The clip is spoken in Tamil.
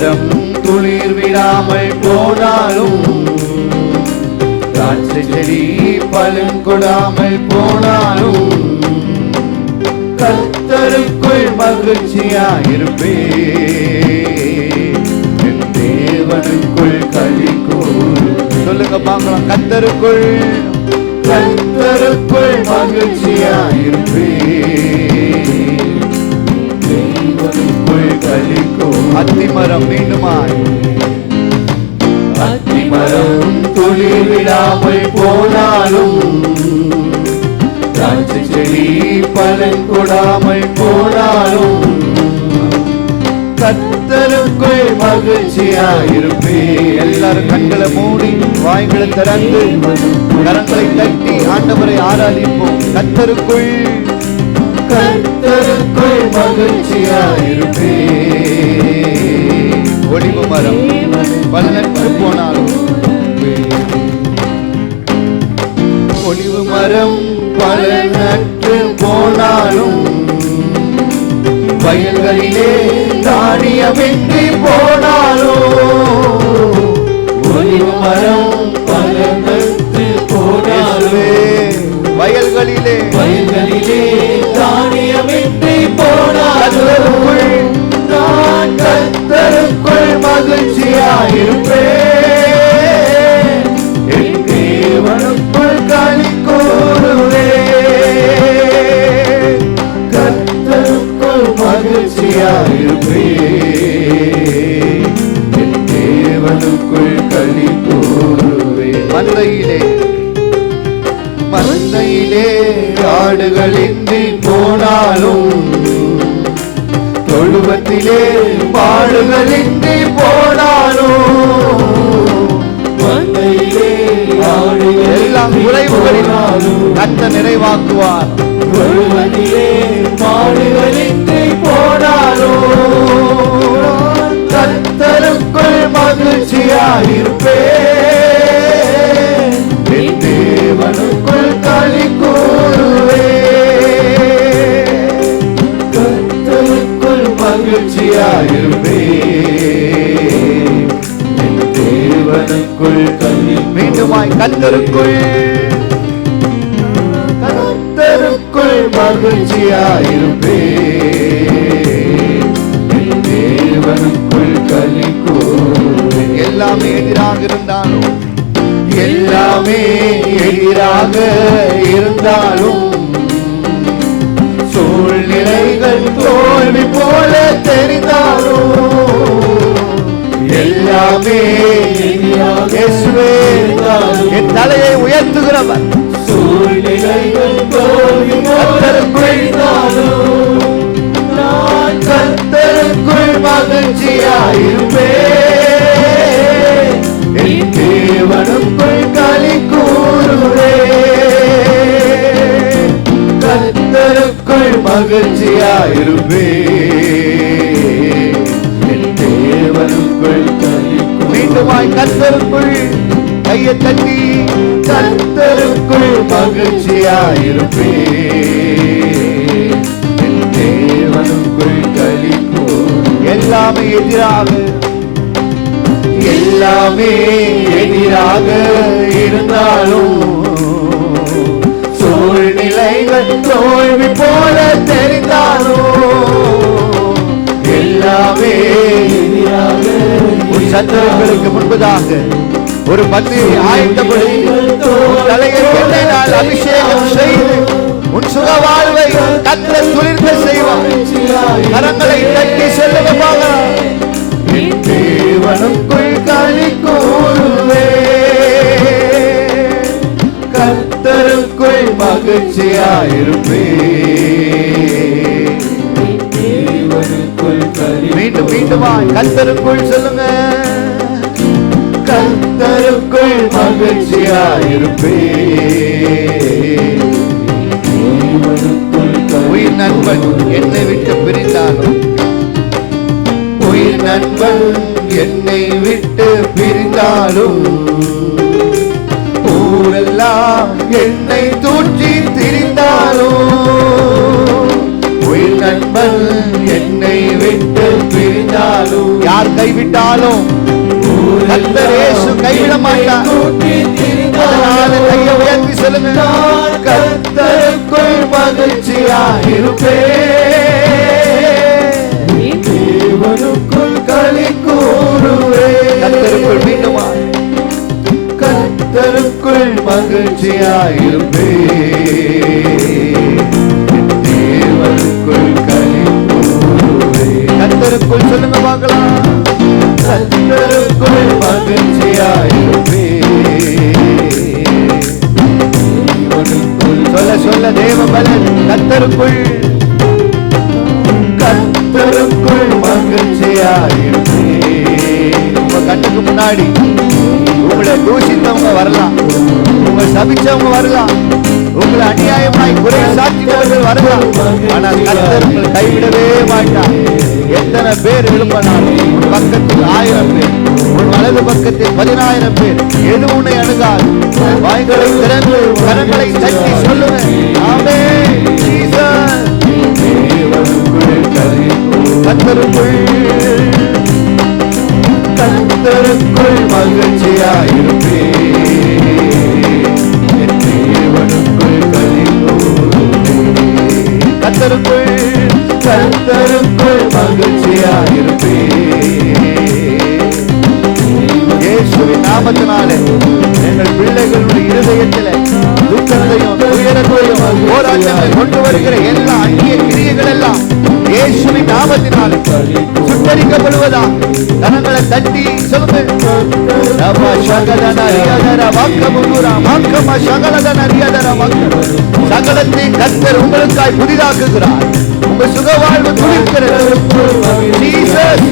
மரம் துளிர் விடாமல் போனாலும், திராட்சை செடி பலன் கொடாமல் போனாலும், கர்த்தருக்குள் மகிழ்ச்சியாயிருப்பேன், என் தேவனுக்குள் களி கூறு. சொல்லுங்க பார்க்கலாம். கர்த்தருக்குள் மகிழ்ச்சியாயிருப்பேன், தேவனுக்குள் களி கூறு. அத்திமரம் மீண்டுமாய். அத்திமரம் துளிர் விடாமல் போனாலும், திராட்சை செடி பலன் கொடாமல் போனாலும், கர்த்தருக்குள் மகிழ்ச்சியாயிருப்பேன். எல்லாரும் கண்களை மூடி வாய்களை திறந்து கரங்களை தட்டி ஆண்டவரை ஆராதிப்போம். கர்த்தருக்குள் மகிழ்ச்சியாயிருப்பேன். ஒளிவு மரம் பலனற்று போனாலும், ஒளிவு மரம் பலனற்று போனாலும், வயல்களிலே தானியமின்றி போனாலும், ஒளிவு மரம் பலனற்று போனாலும், வயல்களிலே தானியமின்றி போனாலும், நான் கர்த்தருக்குள் மகிழ்ச்சியாயிருப்பேன், என் தேவனுக்குள் களி கூறுவேன், கர்த்தருக்குள் மகிழ்ச்சியாயிருப்பேன், என் தேவனுக்குள் களி கூறுவேன். மந்தையிலே ஆடுகளின்றி போனாலும், தொழுவத்திலே பாடுகளின்றி போனாலும், மந்தையிலே ஆடுகள் எல்லாம் குறைவுகளினாலும் கர்த்தர் நிறைவாக்குவார். தொழுவத்திலே பாடுகளின்றி போனாலும், கர்த்தருக்குள் மகிழ்ச்சியாயிருப்பேன், என் தேவனுக்குள் களி கூறுவேன், கர்த்தருக்குள் மகிழ்ச்சியாயிருப்பேன், என் தேவனுக்குள் களி. மீண்டுமாய். கர்த்தருக்குள் மகிழ்ச்சியாயிருப்பேன், என் தேவனுக்குள் களி கூறுவேன். எல்லாமே எதிராக இருந்தாலும், எல்லாமே எதிராக இருந்தாலும், சூழ்நிலைகள் தோல்வி போல தெரிந்தாலும், எல்லாமே எதிராக என் தலையை உயர்த்துகிறவர், சூழ்நிலைகள் தோல்வி போல தெரிந்தாலும், நான் கர்த்தருக்குள் மகிழ்ச்சியாயிருப்பேன், என் தேவனுக்குள் களி கூறுவேன், கர்த்தருக்குள் மகிழ்ச்சியாயிருப்பேன், என் தேவனுக்குள் களி. மீண்டுமாய். கர்த்தருக்குள் கையை தட்டி கர்த்தருக்குள் மகிழ்ச்சியாயிருப்பேன், என் தேவனுக்குள் களி கூறு. எல்லாமே எதிராக இருந்தாலும், சூழ்நிலைகள் தோல்வி போல தெரிந்தாலும், எல்லாமே எதிராக. உன் சத்துருக்களுக்கு முன்பதாக ஒரு பந்தியை ஆயத்தப்படுத்தி தலையை எண்ணெயினால் அபிஷேகம் செய்து உன் சுக வாழ்வை கர்த்தர் துளிர்க்க செய்வார். கரங்களை தட்டி செல்லுங்க பார்க்கலாம். என் தேவனுக்குள் களி கூறுவேன், கர்த்தருக்குள் மகிழ்ச்சியாயிருப்பேன், தேவனுக்குள் களி. மீண்டுமாய். கர்த்தருக்குள் சொல்லுங்க. கர்த்தருக்குள் மகிழ்ச்சியாயிருப்பேன், உயிர் நண்பன் என்னை விட்டு பிரிந்தாலும், உயிர் நண்பன் என்னை விட்டு பிரிந்தாலும், ஊரெல்லாம் என்னை தூற்றி திரிந்தாலும், உயிர் நண்பன் என்னை விட்டு பிரிந்தாலும், யார் கை கைவிட்டாலும் கர்த்தர் இயேசு கைவிட மாட்டார். அதனால கையை உயர்த்தி சொல்லுங்க, கர்த்தருக்குள் மகிழ்ச்சியாயிருப்பேன், தேவனுக்குள் களி கூறுவேன். கர்த்தருக்குள் மீண்டுமா, கர்த்தருக்குள் மகிழ்ச்சியாயிருப்பேன், தேவனுக்குள் களி கூறுவேன். கர்த்தருக்குள் சொல்லுங்க பார்க்கலாம், கர்த்தருக்குள் மகிழ்ச்சியாயிருப்பேன். சொல்ல சொல்ல தேவ பலன். கர்த்தருக்குள், கர்த்தருக்குள் மகிழ்ச்சியாயிருப்பேன். உங்க கண்ணுக்கு முன்னாடி உங்களை தூஷித்தவங்க வரலாம், உங்களை சபிச்சவங்க வரலாம், உங்களை அநியாயமாய் குறை சாட்சியவர்கள் வரலாம். ஆனால் கர்த்தர் உங்களை கைவிடவே மாட்டார். எத்தனை பேர் விரும்பினாலும் உன் பக்கத்தில் 1000 பேர், உன் வலது பக்கத்தில் 10,000 பேர், எது உன்னை அணுகாது. வாய்களை திறந்து கரங்களை தட்டி சொல்லுங்க, ஆமென் ஜீசஸ். கர்த்தருக்குள், கர்த்தருக்குள் மகிழ்ச்சியாயிருப்பேன், என் தேவனுக்குள் களி கூறுவேன். கர்த்தருக்குள், கர்த்தருக்குள் மகிழ்ச்சியாயிருப்பேன். இயேசுவின் நாமத்தினாலே எங்கள் பிள்ளைகளுடைய இருதயத்திலே துக்கத்தையும் துயரத்தையும் போராட்டங்களை கொண்டு வருகிற எல்லா அந்நிய கிரியைகள் எல்லாம் இயேசுவின் நாமத்தினாலே சுட்டரிக்கப்படுவதா. கரங்களை தட்டி சொல்லுங்க, சகலத்தை கர்த்தர் உங்களுக்காய் புதிதாக்குகிறார். உங்க சுகவாழ்வு துளிர்க்கிறது. ஜீசஸ்